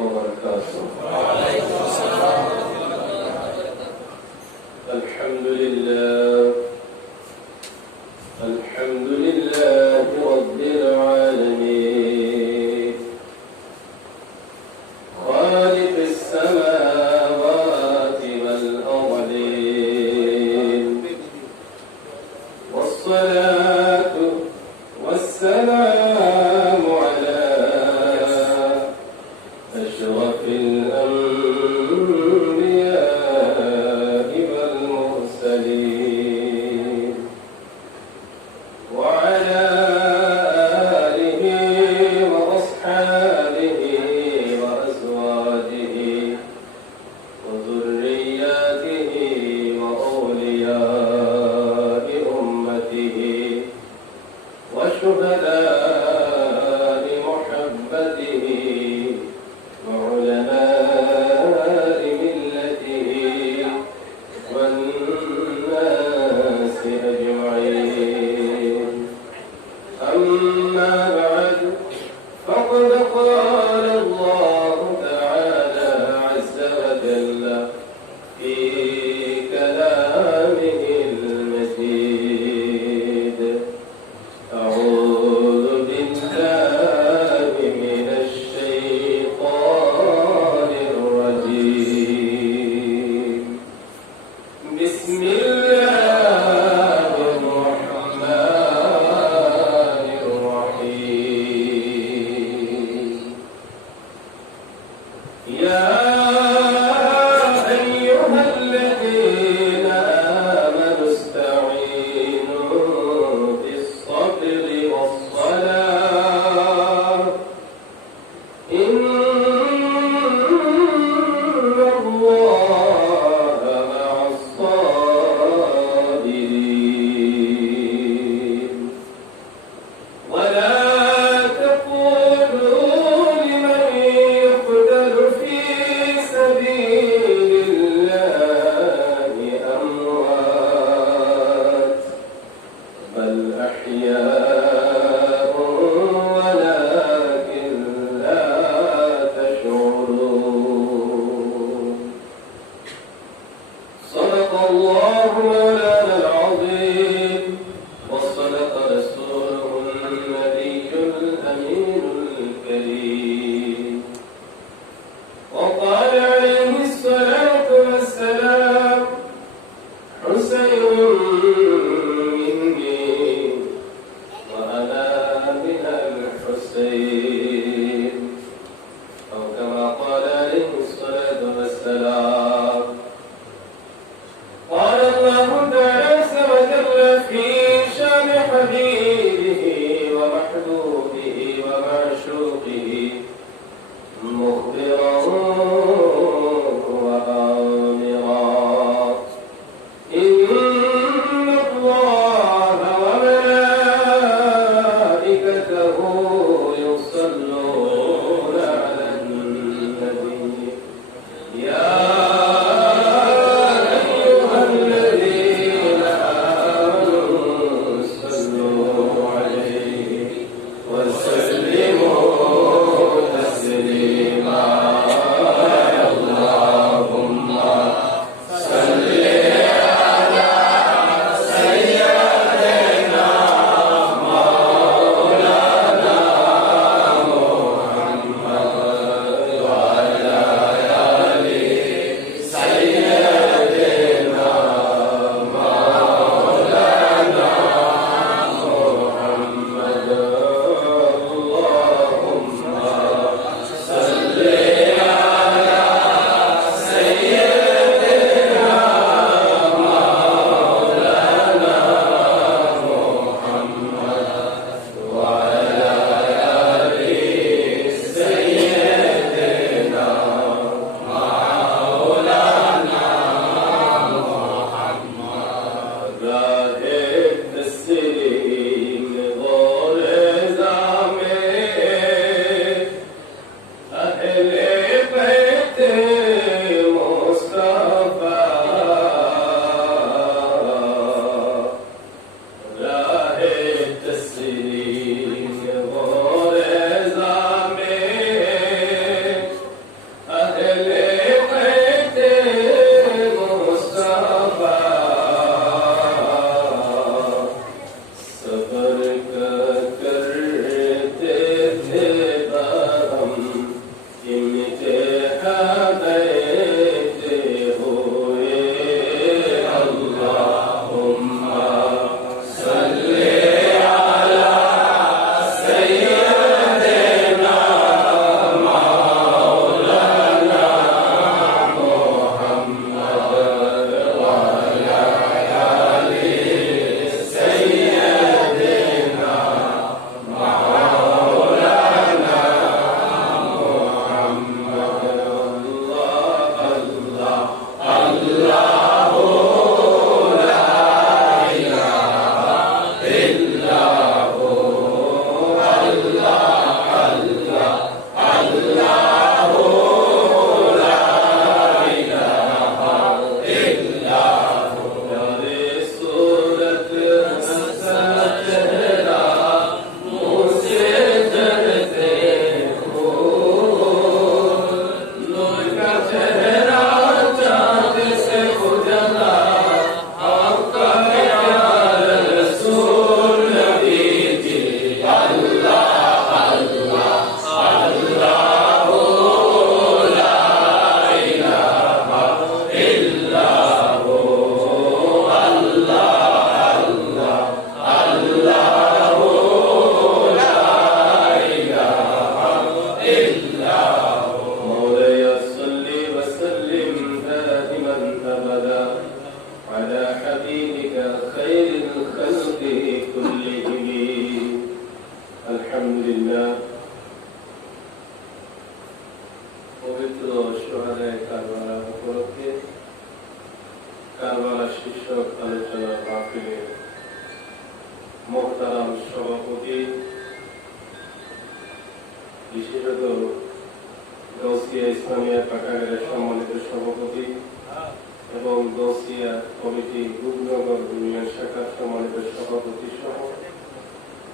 وبركاته. وعليكم السلام ورحمة الله وبركاته. الحمد لله رب العالمين خالق السماوات والأرضين، والصلاة والسلام على أشرف الأنبياء والمرسلين، وعلى آله وأصحابه وأزواجه وذرياته وأولياء أمته وشهداء محبته وعلماء ملته والناس أجمعين. أما بعد، فقد قال الله تعالى عز وجل في كلامه المجيد: أعوذ بالله من الشيطان الرجيم. بسم الله الرحمن الرحيم. يا أيها الذين آمنوا استعينوا بالصبر والصلاة، إن الله مع الصابرين. ولا تقولوا لمن يقتل في سبيل الله أموات، بل أحياء ولكن لا تشعرون. صدق الله مولانا العظيم، وصدق رسوله النبي الأمين الكريم. وقال عليه الصلاة والسلام: حسين مني وأنا من الحسين، أو كما قال عليه الصلاة والسلام. قال الله تعالى عز وجل في شان حبيبه ومحبوبه ومعشوقه مخبرا وآمرا: إن الله وملائكته يصلون على النبي، يا أيها الذين آمنوا صلوا عليه وسلموا تسليما. اللهم صل على سيدنا مولانا محمد وعلى آل سيدنا مولانا محمد. اللهم صل على سيدنا مولانا محمد وعلى آل سيدنا مولانا محمد. راهب السليم غور زامه، أهل بيت مصطفى، راهب السليم غور زامه، পবিত্র সোহাদায়ে কারবালা উপলক্ষে কারবালা শীর্ষক আলোচনা মাহফিলের মোহতারাম সভাপতি, বিশেষত গৌসিয়া ইসলামিয়া পাঠাগারের সম্মানিত সভাপতি এবং গৌসিয়া কমিটি রূপনগর ইউনিয়ন শাখার সম্মানিত সভাপতি সহ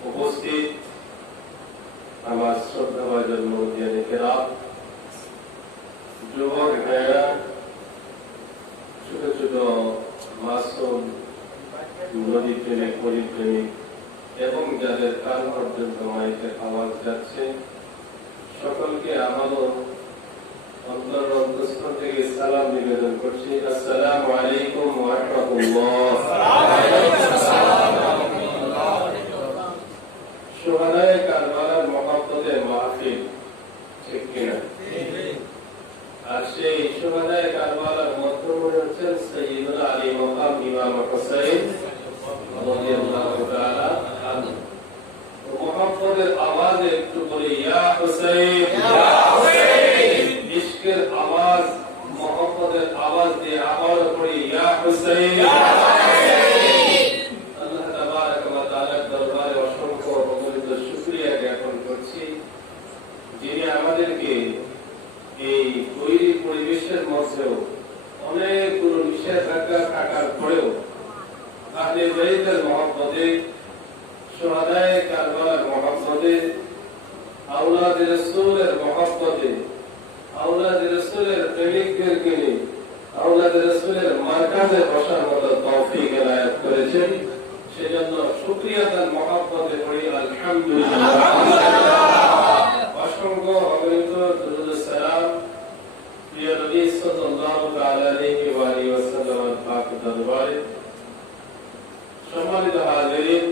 উপস্থিত আমার শ্রদ্ধাভাজন মুরব্বিয়ানে কেরাম, যুবক ভাইয়েরা, ছোট ছোট মাসুম নদী প্রেমিক, পরিপ্রেমিক এবং যাদের কান পর্যন্ত মাইকের আওয়াজ যাচ্ছে, সকলকে আমারও অন্তঃস্থল থেকে সালাম নিবেদন করছি। আসসালামু আলাইকুম ওয়া রাহমাতুল্লাহ। সোহাদায়ে কারবালার মহব্বতের মাহফিল, ঠিক কিনা? আর সেই সোহাদায়ে কারবালার মধ্যমণি হচ্ছেন সাইয়্যিদুনা আলী মাকাম ইমাম হুসাইন রাদিয়াল্লাহু তাআলা আনহু। মহব্বতের আওয়াজে একটু বলি ইয়া হুসাইন, ইয়া হুসাইন। ইশকের আওয়াজ, মহব্বতের আওয়াজ দিয়ে আবার পড়ি ইয়া হুসাইন, ইয়া হুসাইন। আল্লাহ তাবারক ওয়া তাআলার দরবারে অসংখ্য অগণিত শুকরিয়া জ্ঞাপন করছি, যিনি আমাদেরকে এই তৈরি পরিবেশের মধ্যেও অনেকগুলো নিষেধাজ্ঞা থাকার পরেও আহলে বাইতের মহব্বতে, সোহাদায়ে কারবালার মহব্বতে, আওলাদে রাসূলের মহব্বতে, আওলাদে রাসূলের প্রেমিকদেরকে নিয়ে আওলাদে রাসূলের মারকাজে বসার মতো তৌফিক এনায়েত করেছেন। সেজন্য শুকরিয়া তার মহব্বতে পড়ি আলহামদুলিল্লাহ। অসংখ্য অগণিত দুরূদ ও সালাম প্রিয় নবী সাল্লাল্লাহু তাআলা আলাইহি ওয়া আলিহি ওয়াসাল্লামের পাক দরবারে। সম্মানিত হাজিরিন,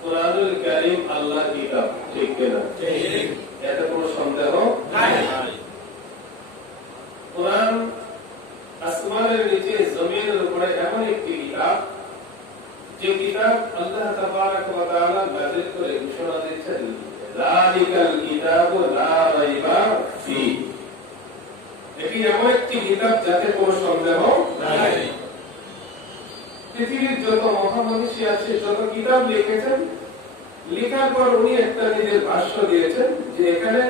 কুরআনুল কারীম আল্লাহর কিতাব, ঠিক কিনা? ঠিক। এতে কোনো সন্দেহ নাই। কুরআন আসমানের নিচে জমিনের উপরে এমন একটি কিতাব, যে কিতাব আল্লাহ তাবারক ওয়া তাআলা নাযিল করে ঘোষণা দিয়েছেন যালিকাল কিতাবু লা রাইবা ফীহি। এটি এমন একটি কিতাব যাতে কোনো সন্দেহ নাই। পৃথিবীর যত মহামনীষী আছে, যত কিতাব লিখেছেন, লেখার পর উনি একটা নিজের ভাষ্য দিয়েছেন যে এখানে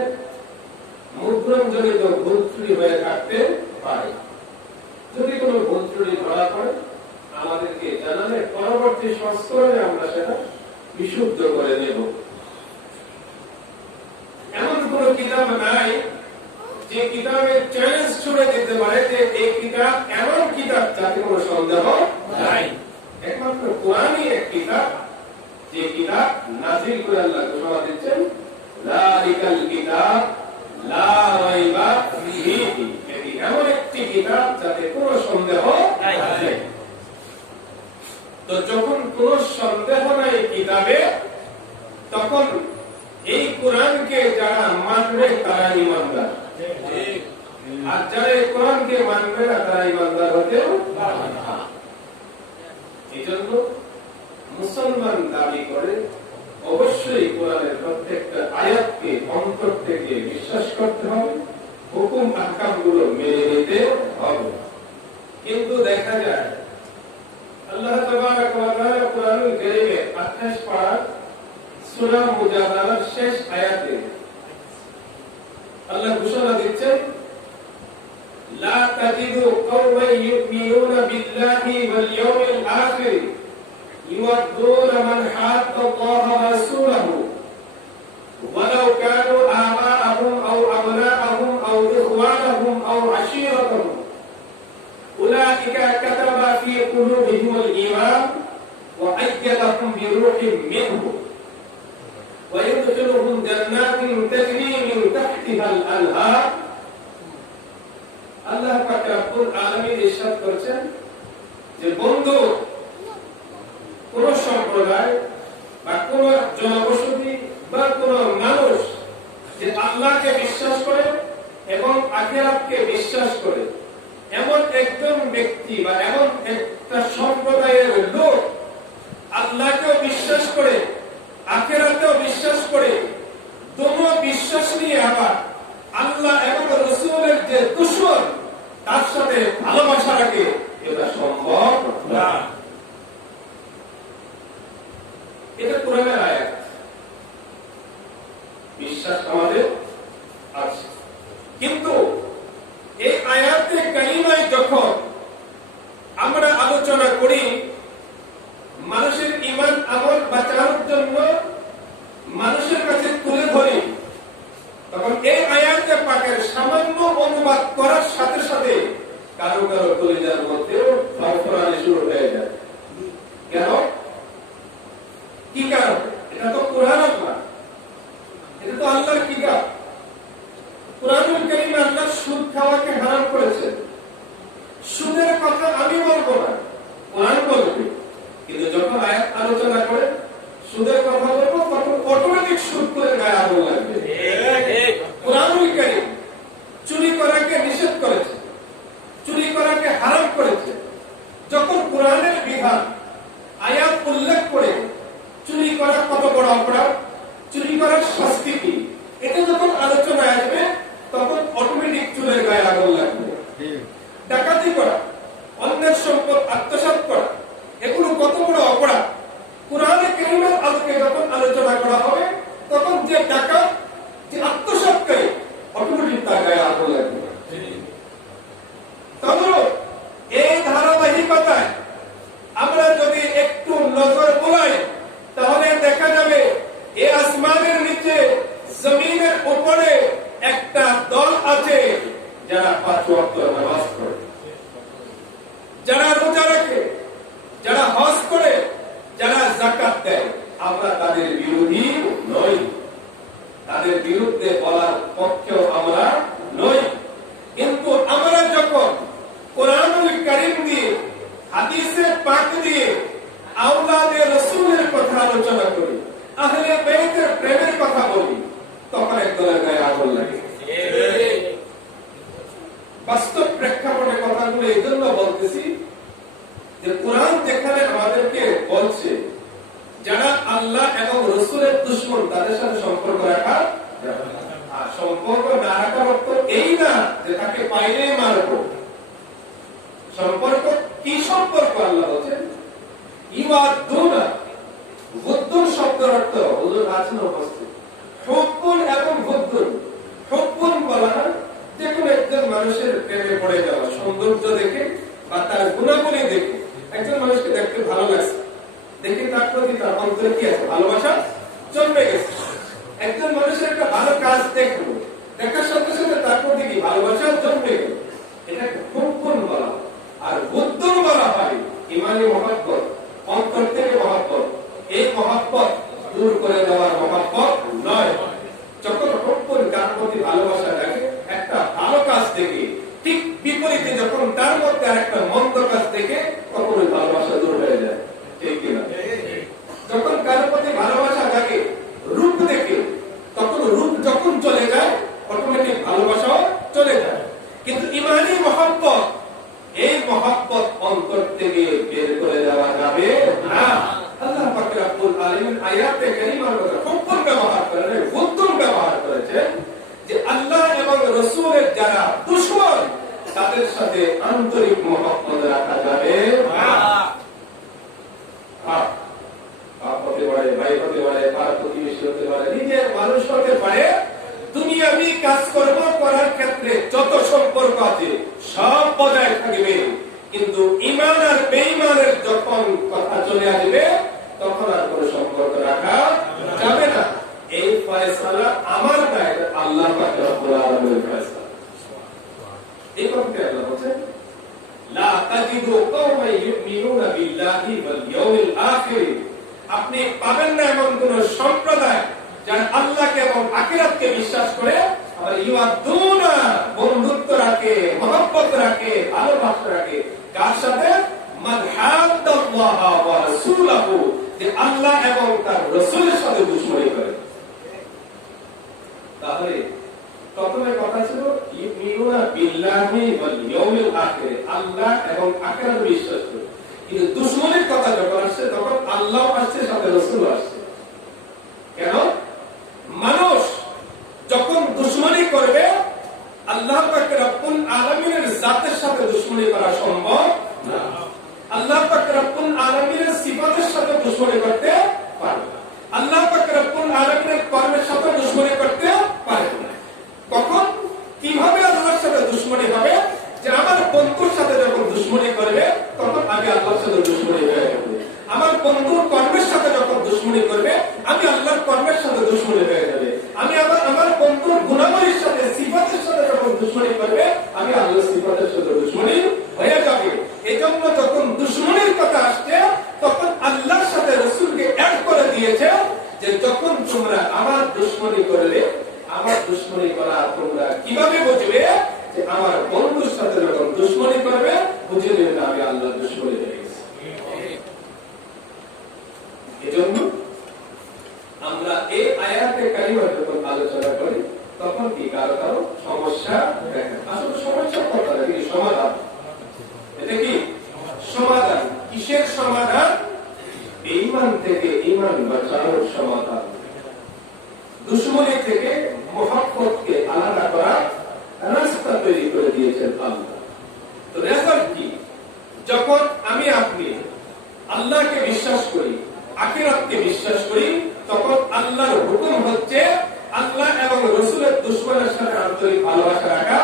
মুদ্রণজনিত ভুল ত্রুটি হয়ে থাকতে পারে। যদি কোনো ভুল ত্রুটি ধরা পড়ে আমাদেরকে জানালে পরবর্তী সংস্করণে আমরা সেটা বিশুদ্ধ করে নেব। এমন কোন কিতাব নাই যে কিতাবের চ্যালেঞ্জ ছুড়ে দিতে পারে যে এই কিতাব এমন কিতাব যাতে কোনো সন্দেহ নাই। একমাত্র কোরআনই এক কিতাব, যে কিতাব নাযিল করে আল্লাহ ঘোষণা দিচ্ছেন যালিকাল কিতাব লা রাইবা ফীহি। এটি এমন একটি কিতাব যাতে কোনো সন্দেহ নাই। তো যখন কোনো সন্দেহ নাই কিতাবে, তখন এই কোরআনকে যারা মানবে তারা ঈমানদার, আর যারা এই কোরআনকে মানবে না তারা ঈমানদার হতে পারে না। এজন্য মুসলমান দাবি করে অবশ্যই কোরআনের প্রত্যেকটা আয়াতকে অন্তর থেকে বিশ্বাস করতে হবে, হুকুম আহকামগুলো মেনে নিতে হবে। কিন্তু দেখা যায় আল্লাহ তাবারক ওয়া তাআলা কোরআনুল কারীমে 28 পারা সূরা মুজাদালার শেষ আয়াতে আল্লাহ ঘোষণা দিচ্ছেন লা তাজিদু কওমান ইউমিনুনা বিল্লাহি ওয়াল ইয়াউমিল আখির ইউআদ্দুনা মান হাদ্দাল্লাহা ওয়া রাসূলাহু ওয়ালাউ কানু আবাআহুম আও আবনাআহুম আও ইখওয়ানাহুম আও আশীরাতাহুম أولئك كتب في قلوبهم الإيمان وأيدهم بروح منه ويدخلهم جنات تجري من تحتها الأنهار। আল্লাহ পাক রব্বুল আলামিন ইরশাদ করেছেন যে বন্ধু, কোন সম্প্রদায় বা কোন জনবসতি বা কোন মানুষ যে আল্লাহকে বিশ্বাস করে এবং আখিরাতকে বিশ্বাস করে, এমন একজন ব্যক্তি বা এমন একটা সম্প্রদায়ের লোক আল্লাহকেও বিশ্বাস করে, আখিরাতেও বিশ্বাস করে, দোনো বিশ্বাস নিয়ে আবার আল্লাহ এবং রাসূল যে দুশমন তার সাথে ভালোবাসা রাখে, এটা সম্ভব না। এটা কোরআনের আয়াত, বিশ্বাস আমাদের আছে। কিন্তু এই আয়াতে কালিমায় যখন আমরা আলোচনা করি, মানুষের ঈমান আমল বাঁচানোর জন্য মানুষের কাছে তুলে ধরি, তখন এই আয়াতে পাকের সামান্য অনুবাদ করার সাথে সাথে কারো কারো কলিজার মধ্যেও ফরফরানি শুরু হয়ে যায়। কেন? কি কারণ? এটা তো কোরআন না, এটা তো আল্লাহর কিতাব। কোরআনুল কারীমে আল্লাহ সুদ খাওয়াকে হারাম করেছেন। সুদের কথা আমি বলবো না, কোরআন বলবে। কিন্তু যখন আয়াত আলোচনা করে সুদের কথা বলবো, তখন অটোমেটিক সুদ করে গায়ে আগুন লাগবে। কোরআনুল কারীম চুরি করাকে নিষেধ করেছে, চুরি করাকে হারাম করেছে। যখন কোরআনের বিধান আয়াত উল্লেখ করে চুরি করা কত বড় অপরাধ, চুরি করার শাস্তি কি, এটা যখন আলোচনায় আসবে, তখন অটোমেটিক চুলের গায়ে আগুন লাগবে। ডাকাতি করা, অন্যের সম্পদ আত্মসাৎ করা, এগুলো কত বড় অপরাধ। কোরআনে কারীমের আলোকে যখন আলোচনা করা হবে, তখন যে ডাকাত, যে আত্মসাৎকারী, অটোমেটিক তার গায়ে আগুন লাগবে। তাহলে এই ধারাবাহিকতায় আমরা যদি একটু নজর বোলাই, তাহলে দেখা যাবে এই আসমানের নিচে জমিনের উপরে একটা দল আছে যারা 5 ওয়াক্ত নামাজ পড়ে, যারা রোজা রাখে, যারা হজ করে, যারা যাকাত দেয়। আমরা তাদের বিরোধী নই, তাদের বিরুদ্ধে বলার পক্ষেও আমরা নই। কিন্তু আমরা যখন কোরআনুল কারীম দিয়ে, হাদিসে পাক দিয়ে আওলাদে রাসূলের কথা আলোচনা করি, আহলে বাইতের প্রেমের কথা বলি, তখন একদলের গায়ে আগুন লাগে। বাস্তব প্রেক্ষাপটে কথাগুলো এই জন্য বলতেছি যে কোরআন যেখানে আমাদেরকে বলছে যারা আল্লাহ এবং রাসূলের দুশমন, তাদের সাথে সম্পর্ক রাখা, আর সম্পর্ক না রাখার অর্থ এই না যে তাকে পাইলেই মারবো। সম্পর্ক কি সম্পর্ক? আল্লাহ বলছেন ইওয়াদুনা, বুদ্দুন শব্দের অর্থ হুজুর আছেন উপস্থিত, হুব্বুন এবং বুদ্দুন। হুব্বুন বলা হয় যে কোনো একজন মানুষের প্রেমে পড়ে যাওয়া, সৌন্দর্য দেখে বা তার গুণাবলী দেখে একজন মানুষকে দেখতে ভালো লাগছে, দেখে তার প্রতি তার অন্তরে কি আছে, ভালোবাসা জন্মে গেছে। একজন মানুষের একটা ভালো কাজ দেখলো, দেখার সাথে সাথে তার প্রতি কি ভালোবাসা জন্মে গেল, এটাকে হুব্বুন বলা হয়। আর বুদ্দুন বলা হয় ইমানি মহব্বত, অন্তর থেকে মহব্বত। এই মহব্বত দূর করে দেওয়ার মহব্বত নয়। যখন হুব্বুন কার প্রতি ভালোবাসা লাগে, একটা ভালো কাজ দেখে, ঠিক বিপরীতে যখন তার মধ্যে আরেকটা মন্দ কাজ দেখে, তখন ওই ভালোবাসা দূর হয়ে যায়। ঠিক কিনা? যখন কার প্রতি ভালোবাসা লাগে রূপ দেখে, তখন রূপ যখন চলে যায়, অটোমেটিক ভালোবাসাও চলে যায়। কিন্তু ইমানি মহব্বত, এই মহব্বত অন্তর থেকে বের করে দেওয়া যাবে না। আল্লাহ পাক রব্বুল আলামিন আয়াতে কারীমার মধ্যে হুব্বুন ব্যবহার করেন, বুদ্দুন ব্যবহার করেছেন, যে আল্লাহ এবং রাসূলের যারা দুশমন, তাদের সাথে আন্তরিক মহব্বত রাখা যাবে না। বাপ হতে পারে, ভাই হতে পারে, পাড়া প্রতিবেশী হতে পারে, নিজের মানুষ হতে পারে। দুনিয়াবি কাজকর্ম করার ক্ষেত্রে যত সম্পর্ক আছে সব বজায় থাকবে, কিন্তু ঈমান আর বেঈমানের যখন কথা চলে আসবে, তখন আর কোনো সম্পর্ক রাখা যাবে না। এই ফয়সালা আমার না, এটা আল্লাহ পাক রব্বুল আলামিনের ফয়সালা। এই কথাটি আল্লাহ বলেন, লা তাজিদু কওমান ইউমিনুনা বিল্লাহি ওয়াল ইয়াউমিল আখির। আপনি পাবেন না এমন কোন সম্প্রদায় যারা আল্লাহকে এবং আখিরাতকে বিশ্বাস করে, আর ইওয়াদুনা, বন্ধুত্ব রাখে, মহব্বত রাখে, ভালোবাসা রাখে। কার সাথে? মান হাদ্দাল্লাহ ওয়া রাসূলহু, যে আল্লাহ এবং তার রাসূলের সাথে দুশমনি করে। তাহলে প্রথমে কথা ছিল ইউমিনুনা বিল্লাহি ওয়াল ইয়াউমিল আখির, আল্লাহ এবং আখিরাতে বিশ্বাস করে। কিন্তু দুশমনির কথা যখন আসছে, তখন আল্লাহ আসছে, সাথে রাসূল আসছে। কেন? মানুষ যখন দুশমনি করবে, আল্লাহ পাক রব্বুল আলামিনের জাতের সাথে দুশমনি করা সম্ভব না। আল্লাহ পাক রব্বুল আলামিনের সিফাতের সাথে দুশমনি করতে পারে না। আল্লাহ পাক রব্বুল আলামিনের কর্মের সাথে দুশমনি করতে পারে না। কখন কিভাবে আল্লাহর সাথে দুশমনি হবে? যে আমার বন্ধুর সাথে যখন দুশমনি করবে তখন আমি আল্লাহর সাথে দুশমনি হয়ে যাব। আমার বন্ধুর কর্মের সাথে যখন দুশমনি করবে আমি আল্লাহর কর্মের সাথে দুশমনি হয়ে যাবে। আমি আমার বন্ধুর গুণাবলীর সাথে সিফাতের সাথে যখন দুশমনি করবে আমি আল্লাহর সিফাতের সাথে দুশমনি হয়ে যাবে। এজন্য যখন দুশমনির কথা আসছে তখন আল্লাহর সাথে রাসূলকে অ্যাড করে দিয়েছে যে যখন তোমরা আমার দুশমনি করবে, আমার দুশমনি করা তোমরা কিভাবে বুঝবে? যে আমার বন্ধুর সাথে যখন দুশমনি করবে বুঝে নেবে আমি আল্লাহর দুশমনি হয়ে গেছি। এজন্য আমরা এই আয়াতে কারিমা যখন আলোচনা করি তখন কি কারো কারো সমস্যা দেখা। আসলে সমস্যা কথা না, কি সমাধান। এটা কি সমাধান? কিসের সমাধান? ঈমান থেকে ঈমান বাঁচানোর সমাধান। দুশমনি থেকে মুহাব্বতকে আলাদা করা রাস্তা তৈরি করে দিয়েছেন আল্লাহ। তো রেজাল্ট কি? যখন আমি আপনি আল্লাহকে বিশ্বাস করি, আখিরাতকে বিশ্বাস করি, তখন আল্লাহর হুকুম হচ্ছে আল্লাহ এবং রাসূলের দুশমনের সাথে আন্তরিক ভালোবাসা রাখা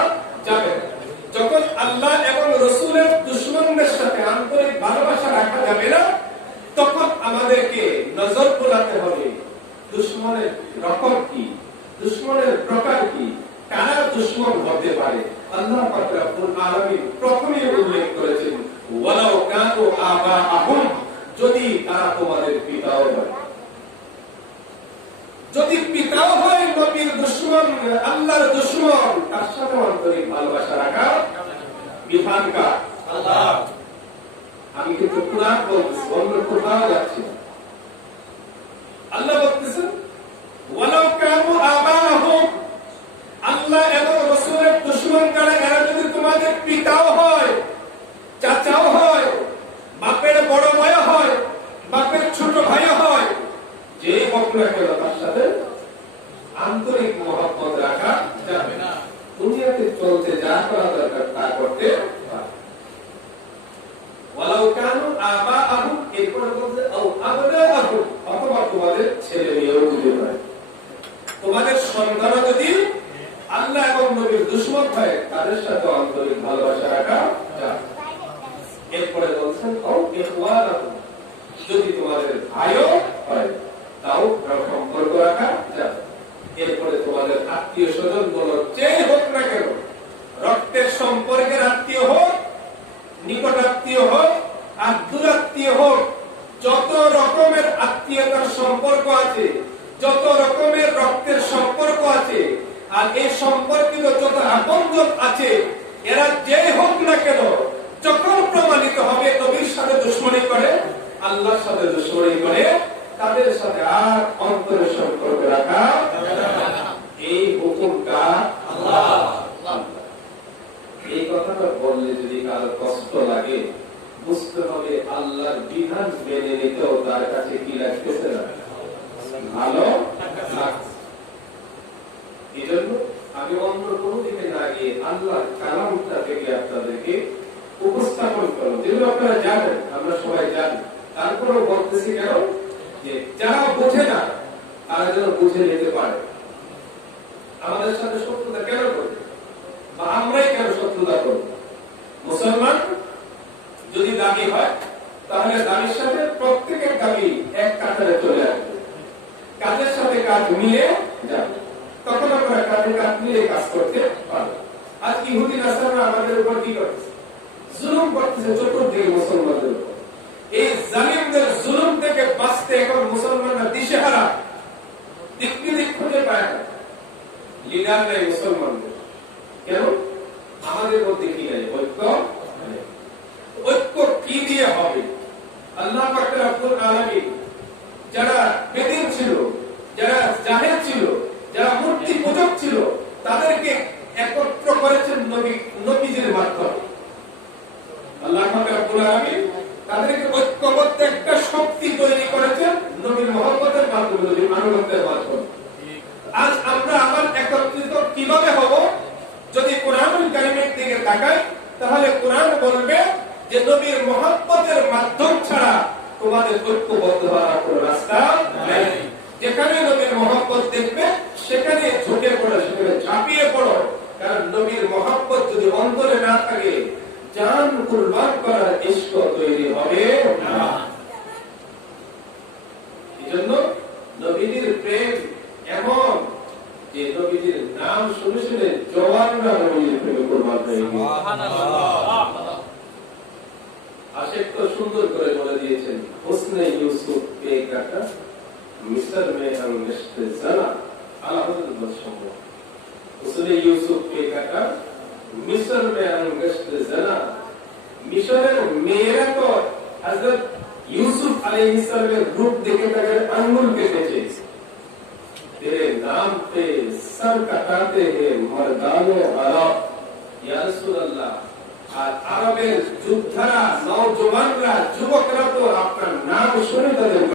যাবে না। যখন আল্লাহ এবং রাসূলের দুশমনদের সাথে আন্তরিক ভালোবাসা রাখা যাবে না তখন আমাদেরকে নজর বোলাতে হবে দুশমনের রকম কি, দুশমনের প্রকার কি, কারা দুশমন হতে পারে। আল্লাহ পাক রব্বুল আলামিন প্রথমে উল্লেখ করেছেন ওয়ালাউ কানু আবাআহুম, যদি তারা তোমাদের পিতাও হয়। যদি পিতাও হয় নবীর দুশমন, আল্লাহর দুশমন, তার সাথে আন্তরিক ভালোবাসা রাখা বিধান কার? আল্লাহ। আমি কিন্তু কুরআন বলতেছি, অন্য কোথাও যাচ্ছি না। আল্লাহ বলতেছেন ওয়ালাউ কানু আবাআহুম, আল্লাহ এবং রাসূলের দুশমন যারা, এরা যদি তোমাদের পিতাও হয়, চাচাও হয়, বাপের বড় ভাই হয়, বাপের ছোট ভাই হয়, যে হোক না কেন তার সাথে আন্তরিক মহব্বত রাখা যাবে না। দুনিয়াতে চলতে যা করা দরকার তা করতে পারে। ওয়ালাউ কানু আবাআহুম, এরপর বলতে আও আবনাআহুম, অথবা তোমাদের ছেলে মেয়েও যদি হয়, তোমাদের সন্তান যদি আল্লাহ এবং নবীর দুশমন হয় তাদের সাথে আন্তরিক ভালোবাসা রাখা যাবে। এরপরে বলছেন ও ইখওয়ানাকুম, যদি তোমাদের ভাইও হয় তাও সম্পর্ক রাখা যাবে। এরপরে তোমাদের আত্মীয় স্বজন বলো যেই হোক না কেন, রক্তের সম্পর্কের আত্মীয় হোক, নিকট আত্মীয় হোক আর দূরাত্মীয় হোক, যত রকমের আত্মীয়তার সম্পর্ক আছে, যত রকমের রক্তের সম্পর্ক আছে, আর এই সম্পর্কিত যত আপনজন আছে, এরা যেই হোক না কেন, যখন প্রমাণিত হবে নবীর সাথে দুশমনি করে, আল্লাহর সাথে দুশমনি করে, তাদের সাথে আর অন্তরের সম্পর্ক রাখা যাবে না। এই হুকুমটা আল্লাহ। এই কথাটা বললে যদি কারো কষ্ট লাগে, বুঝতে হবে আল্লাহর বিধান মেনে নিতেও তার কাছে কি লাগতেছে না, ভালো লাগছে। এই জন্য আমি অন্য কোনো দিকে না গিয়ে আল্লাহর কালামটা থেকে আপনাদেরকে উপস্থাপন করো, যেগুলো আপনারা জানেন, আমরা সবাই জানি, তারপরেও বলতেছি কেন, যে যারা বোঝে না তারা যেন বুঝে নিতে পারে। আমাদের সাথে শত্রুতা কেন করবে, বা আমরাই কেন শত্রুতা করব? মুসলমান যদি দাবি হয় তাহলে দাবির সাথে প্রত্যেকের দাবি এক কাতারে চলে আসবে, কাজের সাথে কাজ মিলে যাবে, তখন আমরা কাজে কাজ মিলে কাজ করতে পারবো। আজ ইহুদি নাসারা আমাদের উপর কি করছে? জুলুম করতেছে চতুর্দিকে মুসলমানদের উপর। এই জালিমদের জুলুম থেকে বাঁচতে এখন মুসলমানরা দিশেহারা, দিক খুঁজে পায় না। লিডার নাই মুসলমানদের, কেন? আমাদের মধ্যে কি নাই? ঐক্য। ঐক্য কি দিয়ে হবে? আল্লাহ পাক রব্বুল আলামিন যারা বেদিন ছিল, যারা জাহেল ছিল, যারা মূর্তি পূজক ছিল, তাদেরকে একত্র করেছেন নবীজির মাধ্যমে। আল্লাহ পাক রব্বুল আলামিন তাদেরকে ঐক্যবদ্ধ একটা শক্তি তৈরি করেছেন নবীর মহব্বতের মাধ্যমে, নবীর আনুগত্যের মাধ্যমে। আজ আমরা আবার একত্রিত কিভাবে হব? যদি কোরআনুল কারীমের দিকে তাকাই, তাহলে কোরআন বলবে যে নবীর মহব্বতের মাধ্যম ছাড়া তোমাদের ঐক্যবদ্ধ হওয়ার কোনো রাস্তা নেই। যেখানে নবীর মহব্বত দেখবে সেখানে ঝুঁকে পড়ো, সেখানে ঝাঁপিয়ে পড়ো। কারণ নবীর মহব্বত যদি অন্তরে না থাকে, জান কুরবান করার ইশক তৈরি হবে না। এজন্য নবীর প্রেম এমন যে নবীর নাম শুনে শুনে জওয়ানরা নবীর প্রেমে কুরবান হয়ে গেছে। সুবহানাল্লাহ। আশেক তো সুন্দর করে বলে দিয়েছেন, হুসনে ইউসুফ কে কাটা মিসর মে হম রিশতে জানা, আলা হযরত বদশাহ। হুসনে ইউসুফ কে কাটা মিসর মে হম রিশতে জানা। মিশরের মেয়েরা তো হযরত यूसुफ अलैहिस्सलाम रूप देखे ताकि अंगुल केटेছে। तेरे नाम पे सर कटाते हैं मर्दाने अरब, या रसूल अल्लाह। আর আরবের যোদ্ধারা, নওজওয়ানরা, যুবকরা তো আপনার নাম শুনে তাদের